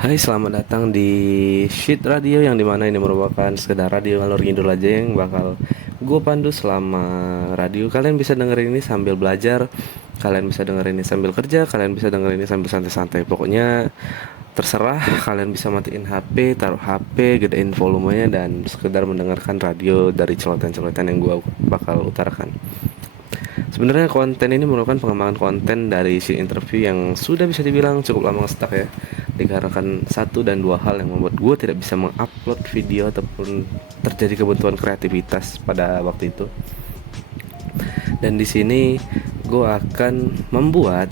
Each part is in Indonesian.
Hai, selamat datang di Shit Radio, yang dimana ini merupakan sekedar radio ngalor ngidul aja yang bakal gue pandu selama radio. Kalian bisa dengerin ini sambil belajar, kalian bisa dengerin ini sambil kerja, kalian bisa dengerin ini sambil santai-santai. Pokoknya terserah, kalian bisa matiin HP, taruh HP, gedein volumenya, dan sekedar mendengarkan radio dari celotehan-celotehan yang gue bakal utarakan. Sebenarnya konten ini merupakan pengembangan konten dari si interview yang sudah bisa dibilang cukup lama nge-stuck ya, dikarenakan satu dan dua hal yang membuat gue tidak bisa mengupload video ataupun terjadi kebutuhan kreativitas pada waktu itu. Dan di sini gue akan membuat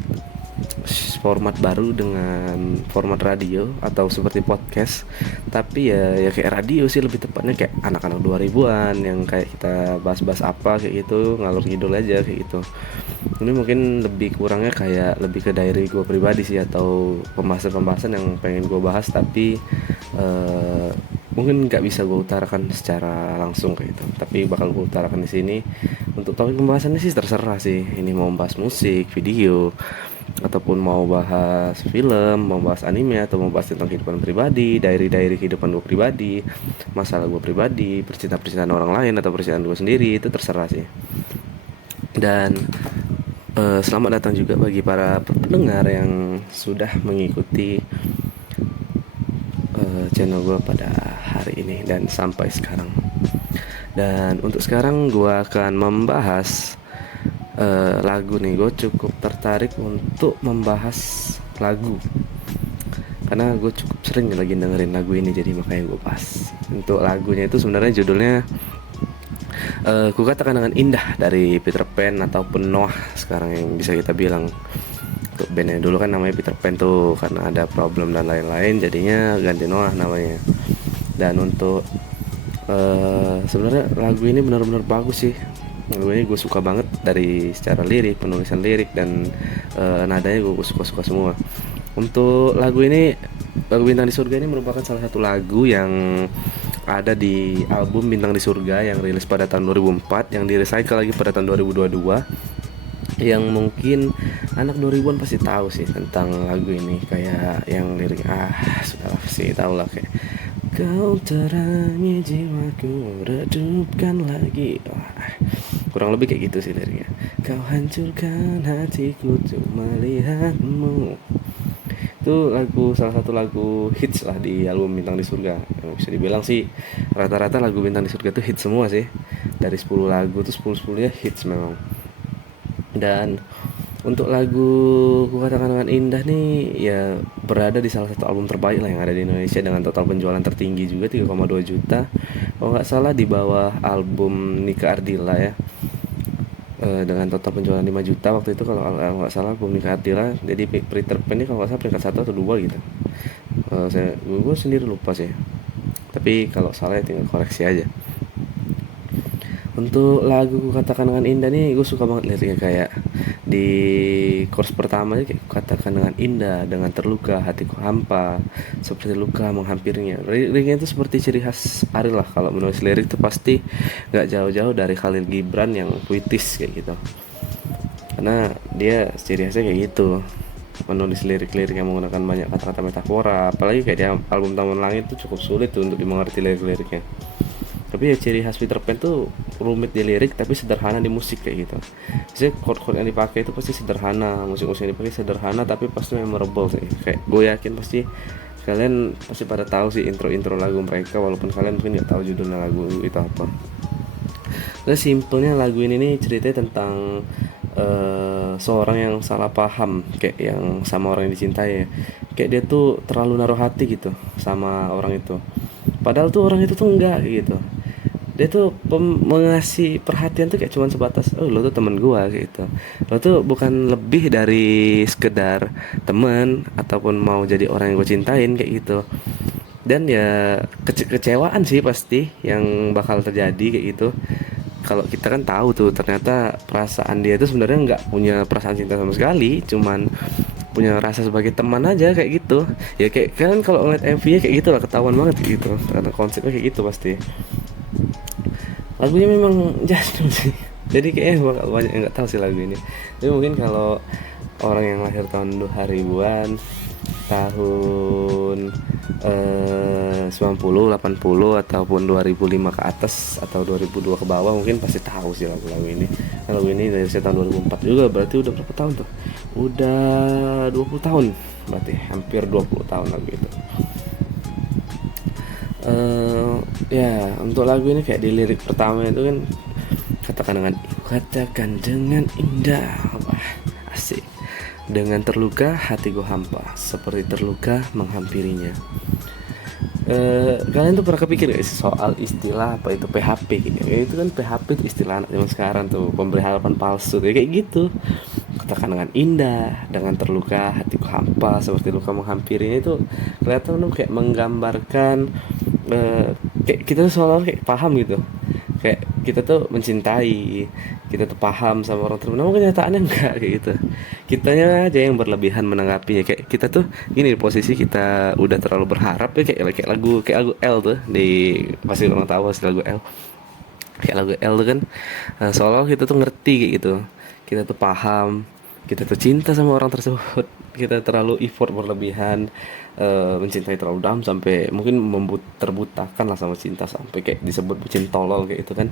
format baru dengan format radio atau seperti podcast, tapi ya kayak radio sih, lebih tepatnya kayak anak-anak 2000-an yang kayak kita bahas-bahas apa kayak gitu, ngalur ngidul aja kayak gitu. Ini mungkin lebih kurangnya kayak lebih ke diary gue pribadi sih, atau pembahasan-pembahasan yang pengen gue bahas tapi mungkin nggak bisa gue utarakan secara langsung kayak gitu, tapi bakal gue utarakan di sini. Untuk topik pembahasannya sih terserah sih, ini mau bahas musik, video, ataupun mau bahas film, mau bahas anime, atau mau bahas tentang kehidupan pribadi, diary kehidupan gue pribadi, masalah gue pribadi, percintaan orang lain, atau percintaan gue sendiri, itu terserah sih. Dan selamat datang juga bagi para pendengar yang sudah mengikuti channel gue pada hari ini dan sampai sekarang. Dan untuk sekarang gue akan membahas lagu nih. Gue cukup tertarik untuk membahas lagu karena gue cukup sering lagi dengerin lagu ini, jadi makanya gue bahas. Untuk lagunya itu sebenarnya judulnya ku katakan dengan indah, dari Peter Pan ataupun Noah sekarang yang bisa kita bilang. Untuk bandnya dulu kan namanya Peter Pan tuh, karena ada problem dan lain-lain jadinya ganti Noah namanya. Dan untuk sebenarnya lagu ini benar-benar bagus sih. Lagu ini gue suka banget dari secara lirik, penulisan lirik, dan nadanya gue suka-suka semua. Untuk lagu ini, lagu Bintang di Surga ini merupakan salah satu lagu yang ada di album Bintang di Surga yang rilis pada tahun 2004, yang di-recycle lagi pada tahun 2022. Yang mungkin anak 2000-an pasti tahu sih tentang lagu ini, kayak yang lirik sudah pasti tahu lah, kayak kau terangi jiwaku, redupkan lagi. Kurang lebih kayak gitu sih liriknya. Kau hancurkan hatiku untuk melihatmu. Itu lagu, salah satu lagu hits lah di album Bintang di Surga. Yang bisa dibilang sih rata-rata lagu Bintang di Surga itu hits semua sih. Dari 10 lagu tuh 10-10-nya hits memang. Dan untuk lagu Ku Katakan Dengan Indah nih ya berada di salah satu album terbaik lah yang ada di Indonesia, dengan total penjualan tertinggi juga 3,2 juta. Kalau nggak salah di bawah album Nika Ardila ya, dengan total penjualan 5 juta waktu itu kalau nggak salah album Nika Ardila. Jadi Peter Pan ini kalau nggak salah peringkat 1 atau 2 gitu. Gue sendiri lupa sih, tapi kalau salah ya tinggal koreksi aja. Untuk lagu Ku Katakan Dengan Indah nih gue suka banget liriknya, kayak di chorus pertama kayak katakan dengan indah, dengan terluka hatiku hampa, seperti luka menghampirinya. Liriknya itu seperti ciri khas Ariel lah, kalau menulis lirik itu pasti nggak jauh-jauh dari Khalil Gibran yang puitis kayak gitu, karena dia ciri khasnya kayak gitu, menulis lirik-lirik yang menggunakan banyak kata-kata metafora. Apalagi kayak di album Taman Langit itu cukup sulit tuh untuk dimengerti lirik-liriknya. Tapi ya ciri khas Peter Pan tuh rumit di lirik tapi sederhana di musik kayak gitu. Jadi chord-chord yang dipakai itu pasti sederhana, musik-musik yang dipakai sederhana tapi pasti memorable sih. Kayak gue yakin pasti kalian pasti pada tahu sih intro-intro lagu mereka, walaupun kalian mungkin nggak tahu judulnya lagu itu apa. Terus simpelnya lagu ini nih ceritanya tentang seorang yang salah paham kayak yang sama orang yang dicintai ya. Kayak dia tuh terlalu naruh hati gitu sama orang itu. Padahal tuh orang itu tuh enggak gitu. Dia tuh mengasih perhatian tuh kayak cuman sebatas lo tuh temen gua gitu. Lo tuh bukan lebih dari sekedar temen ataupun mau jadi orang yang gue cintain kayak gitu. Dan ya kecewaan sih pasti yang bakal terjadi kayak gitu. Kalau kita kan tahu tuh ternyata perasaan dia itu sebenarnya nggak punya perasaan cinta sama sekali, cuman punya rasa sebagai teman aja kayak gitu. Ya kayak kalian kalau ngeliat MV-nya kayak gitu lah, ketahuan banget gitu karena konsepnya kayak gitu pasti. Lagunya memang jadul sih, jadi kayaknya bakal banyak yang nggak tahu sih lagu ini. Tapi mungkin kalau orang yang lahir tahun 2000-an, tahun 90, 80 ataupun 2005 ke atas atau 2002 ke bawah mungkin pasti tahu sih lagu-lagu ini. Lagu ini dari saya tahun 2004 juga, berarti udah berapa tahun tuh? Udah 20 tahun, berarti hampir 20 tahun lagu itu. Ya untuk lagu ini kayak di lirik pertama itu kan, katakan dengan indah. Wah, asik. Dengan terluka hatiku hampa, seperti terluka menghampirinya. Kalian tuh pernah kepikir gak sih soal istilah apa itu PHP gitu? Itu kan PHP itu istilah anak zaman sekarang tuh, pemberi harapan palsu kayak gitu. Katakan dengan indah, dengan terluka hatiku hampa, seperti luka menghampirinya, itu kelihatan tuh kayak menggambarkan, kayak kita tuh seolah kayak paham gitu, kayak kita tuh mencintai, kita tuh paham sama orang tersebut, namun kenyataannya enggak kayak gitu. Kitanya aja yang berlebihan menanggapinya, kayak kita tuh gini, di posisi kita udah terlalu berharap ya, kayak lagu L tuh, di pasti orang tahu pasti lagu L. Kayak lagu L tuh kan, seolah kita tuh ngerti kayak gitu, kita tuh paham, kita tuh cinta sama orang tersebut, kita terlalu effort berlebihan, mencintai terlalu dalam sampai mungkin terbutakan lah sama cinta, sampai kayak disebut bucin tolol kayak itu kan.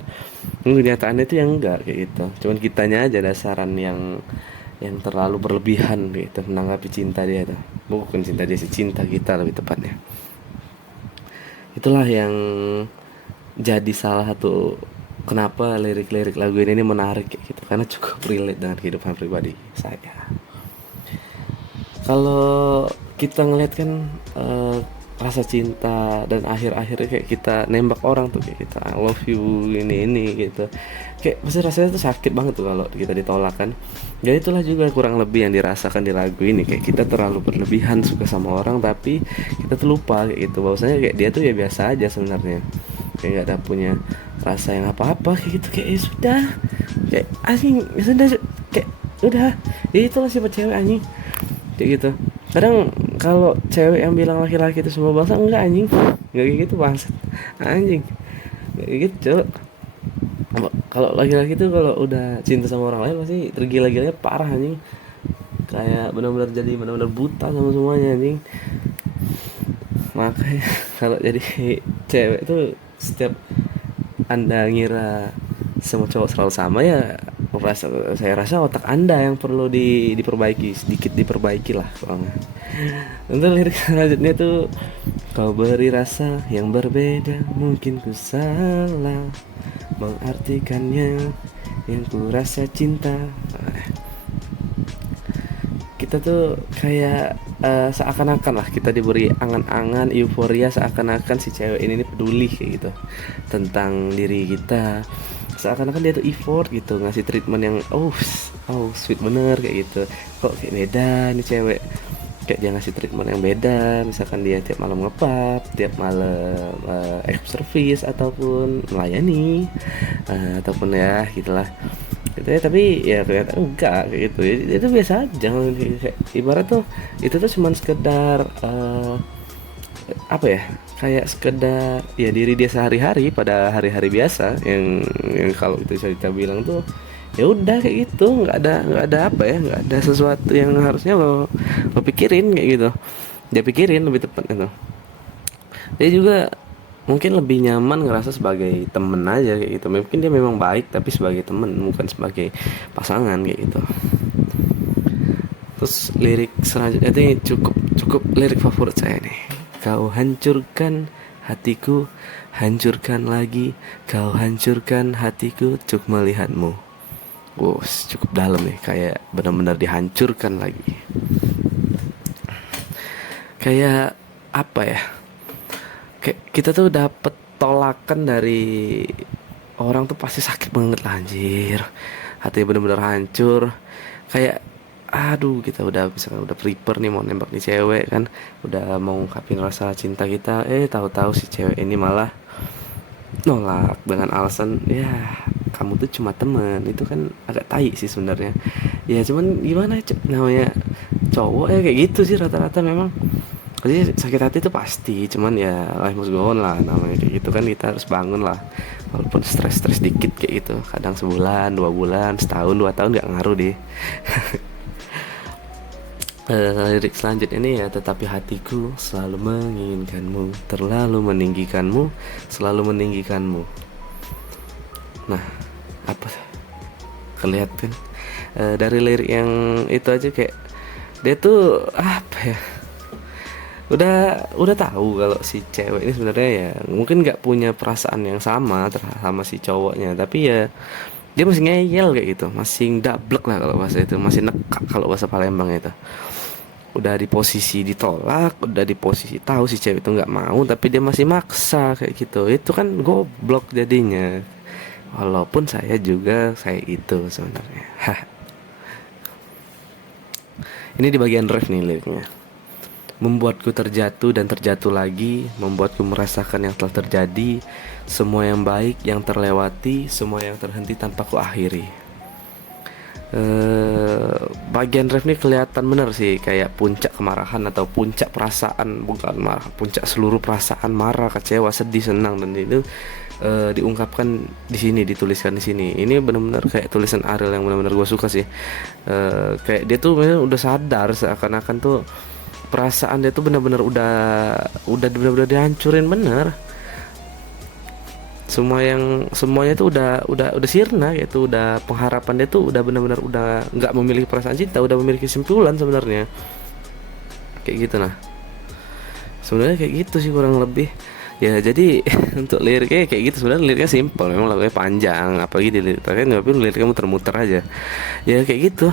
Kenyataannya itu yang enggak kayak gitu, cuman kitanya aja dasaran yang terlalu berlebihan gitu menanggapi cinta dia tuh. Bukan cinta dia sih, cinta kita lebih tepatnya. Itulah yang jadi salah satu kenapa lirik-lirik lagu ini menarik kayak gitu, karena cukup relate dengan kehidupan pribadi saya. Kalau kita ngeliat kan, rasa cinta dan akhir-akhirnya kayak kita nembak orang tuh, kayak kita I love you ini gitu, kayak pasti rasanya tuh sakit banget tuh kalau kita ditolak kan. Jadi itulah juga kurang lebih yang dirasakan di lagu ini, kayak kita terlalu berlebihan suka sama orang tapi kita tuh lupa kayak gitu bahwasanya kayak dia tuh ya biasa aja sebenarnya, kayak nggak ada punya rasa yang apa-apa kayak gitu, kayak ya sudah, kayak anjing ya sudah, kayak udah ya itulah sifat cewek anjing kayak gitu. Kadang kalau cewek yang bilang laki-laki itu semua bangsa, enggak anjing, enggak kayak gitu bangsa anjing, enggak kayak gitu. Kalau laki-laki itu kalau udah cinta sama orang lain pasti tergila-gilanya parah anjing, kayak benar-benar jadi benar-benar buta sama semuanya anjing. Makanya kalau jadi cewek itu, setiap anda ngira semua cowok selalu sama ya, saya rasa otak anda yang perlu diperbaiki, sedikit diperbaiki lah kalau nggak. Untuk lirik selanjutnya tuh, kau beri rasa yang berbeda, mungkin ku salah mengartikannya, yang ku rasa cinta. Kita tuh kayak, seakan-akan lah kita diberi angan-angan euforia, seakan-akan si cewek ini peduli kayak gitu tentang diri kita, seakan-akan dia tuh effort gitu ngasih treatment yang sweet bener kayak gitu. Kok kayak beda nih cewek, kayak dia ngasih treatment yang beda, misalkan dia tiap malam ngepap, tiap malam service ataupun melayani, ataupun ya gitulah gitu ya. Tapi ya kelihatan enggak kayak gitu, itu biasa aja kayak, ibarat tuh itu tuh cuman sekedar, apa ya, kayak sekedar ya diri dia sehari-hari pada hari-hari biasa, yang kalau itu bisa kita bilang tuh ya udah kayak gitu, nggak ada apa ya, nggak ada sesuatu yang harusnya lo pikirin kayak gitu, dia pikirin lebih tepat itu. Dia juga mungkin lebih nyaman ngerasa sebagai temen aja kayak gitu, mungkin dia memang baik tapi sebagai temen, bukan sebagai pasangan kayak gitu. Terus lirik selanjutnya ini cukup cukup lirik favorit saya nih. Kau hancurkan hatiku, hancurkan lagi, kau hancurkan hatiku untuk melihatmu. Wow, cukup dalam nih, kayak benar-benar dihancurkan lagi. Kayak apa ya? Kayak kita tuh dapet tolakan dari orang tuh pasti sakit banget lah anjir. Hati benar-benar hancur. Kayak aduh, kita udah misalkan udah prepare nih mau nembak nih cewek kan, udah mau ngungkapin rasa cinta kita, tahu-tahu si cewek ini malah nolak dengan alasan ya kamu tuh cuma teman. Itu kan agak tai sih sebenarnya ya, cuman gimana namanya cowok ya kayak gitu sih rata-rata memang. Jadi sakit hati itu pasti, cuman ya life must go on lah namanya kayak gitu kan, kita harus bangun lah walaupun stres dikit kayak gitu, kadang sebulan 2 bulan setahun 2 tahun nggak ngaruh deh. Lirik selanjutnya ini ya, tetapi hatiku selalu menginginkanmu, terlalu meninggikanmu, selalu meninggikanmu. Nah, apa kelihatan dari lirik yang itu aja kayak dia tuh apa ya, udah tahu kalau si cewek ini sebenarnya ya mungkin nggak punya perasaan yang sama sama si cowoknya, tapi ya dia masih ngeyel kayak gitu, masih dablek lah kalau bahasa itu, masih nekak kalau bahasa Palembang itu. Udah di posisi ditolak, udah di posisi tahu si cewek itu nggak mau, tapi dia masih maksa kayak gitu. Itu kan goblok jadinya. Walaupun saya itu sebenarnya. Hah. Ini di bagian ref nih liriknya. Membuatku terjatuh dan terjatuh lagi, membuatku merasakan yang telah terjadi, semua yang baik yang terlewati, semua yang terhenti tanpa ku akhiri. Bagian ref nih kelihatan bener sih kayak puncak kemarahan atau puncak perasaan, bukan marah, puncak seluruh perasaan, marah, kecewa, sedih, senang, dan itu diungkapkan di sini, dituliskan di sini. Ini benar-benar kayak tulisan Ariel yang benar-benar gue suka sih. Kayak dia tuh bener udah sadar seakan-akan tuh perasaan dia tuh benar-benar udah benar-benar dihancurin bener. Semuanya itu udah sirna gitu, udah pengharapan dia tuh udah benar-benar udah nggak memiliki perasaan cinta, udah memiliki kesimpulan sebenarnya kayak gitu. Nah, sebenarnya kayak gitu sih kurang lebih ya. Jadi untuk liriknya kayak gitu, sebenarnya liriknya simpel, memang lagunya panjang apalagi di lirik kan, tapi liriknya muter-muter aja ya kayak gitu.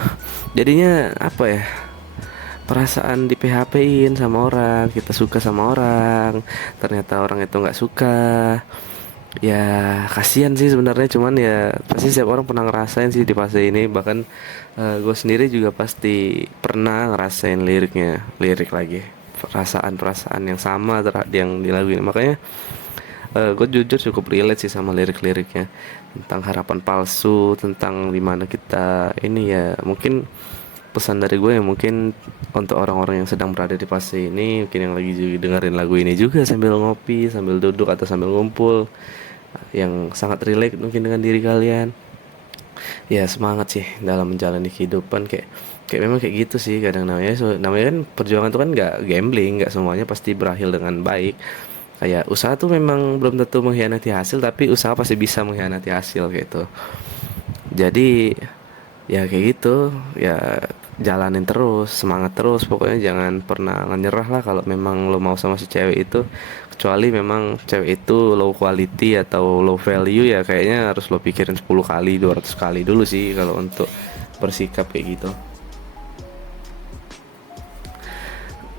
Jadinya apa ya, perasaan di PHP-in sama orang, kita suka sama orang, ternyata orang itu nggak suka. Ya kasihan sih sebenarnya, cuman ya pasti setiap orang pernah ngerasain sih di fase ini. Bahkan gue sendiri juga pasti pernah ngerasain lirik lagi perasaan-perasaan yang sama yang di lagu ini. Makanya gue jujur cukup relate sih sama lirik-liriknya, tentang harapan palsu, tentang dimana kita ini ya. Mungkin pesan dari gue ya, mungkin untuk orang-orang yang sedang berada di fase ini, mungkin yang lagi juga dengerin lagu ini juga sambil ngopi, sambil duduk atau sambil ngumpul, yang sangat relate mungkin dengan diri kalian. Ya semangat sih dalam menjalani kehidupan, kayak kayak memang kayak gitu sih kadang. Namanya kan perjuangan tuh kan nggak gambling, nggak semuanya pasti berakhir dengan baik. Kayak usaha tuh memang belum tentu mengkhianati hasil, tapi usaha pasti bisa mengkhianati hasil gitu. Jadi ya kayak gitu ya, jalanin terus, semangat terus, pokoknya jangan pernah nyerah lah kalau memang lo mau sama si cewek itu. Kecuali memang cewek itu low quality atau low value, ya kayaknya harus lo pikirin 10 kali 200 kali dulu sih kalau untuk bersikap kayak gitu.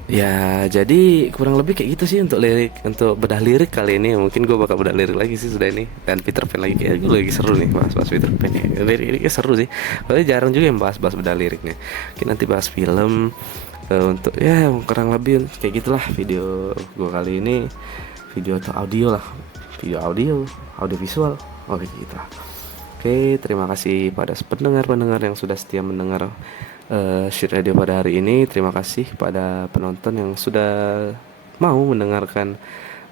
Ya jadi kurang lebih kayak gitu sih untuk lirik, untuk bedah lirik kali ini. Mungkin gue bakal bedah lirik lagi sih sudah ini, dan Peter Pan lagi. Kayak gue lagi seru nih bahas-bahas Peter Pan ya. Liriknya seru sih, soalnya jarang juga yang bahas-bahas bedah liriknya. Mungkin nanti bahas film, untuk ya kurang lebih kayak gitulah video gue kali ini. Video atau audio lah, audio visual, kayak gitu lah. Oke, terima kasih pada pendengar-pendengar yang sudah setia mendengar Shoot Radio pada hari ini. Terima kasih pada penonton yang sudah mau mendengarkan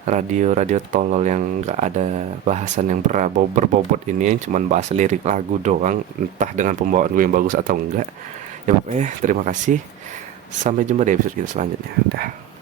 radio-radio tolol yang gak ada bahasan yang berbobot ini, yang cuman bahas lirik lagu doang, entah dengan pembawaan gue yang bagus atau enggak. Ya pokoknya terima kasih. Sampai jumpa di episode kita selanjutnya. Dah.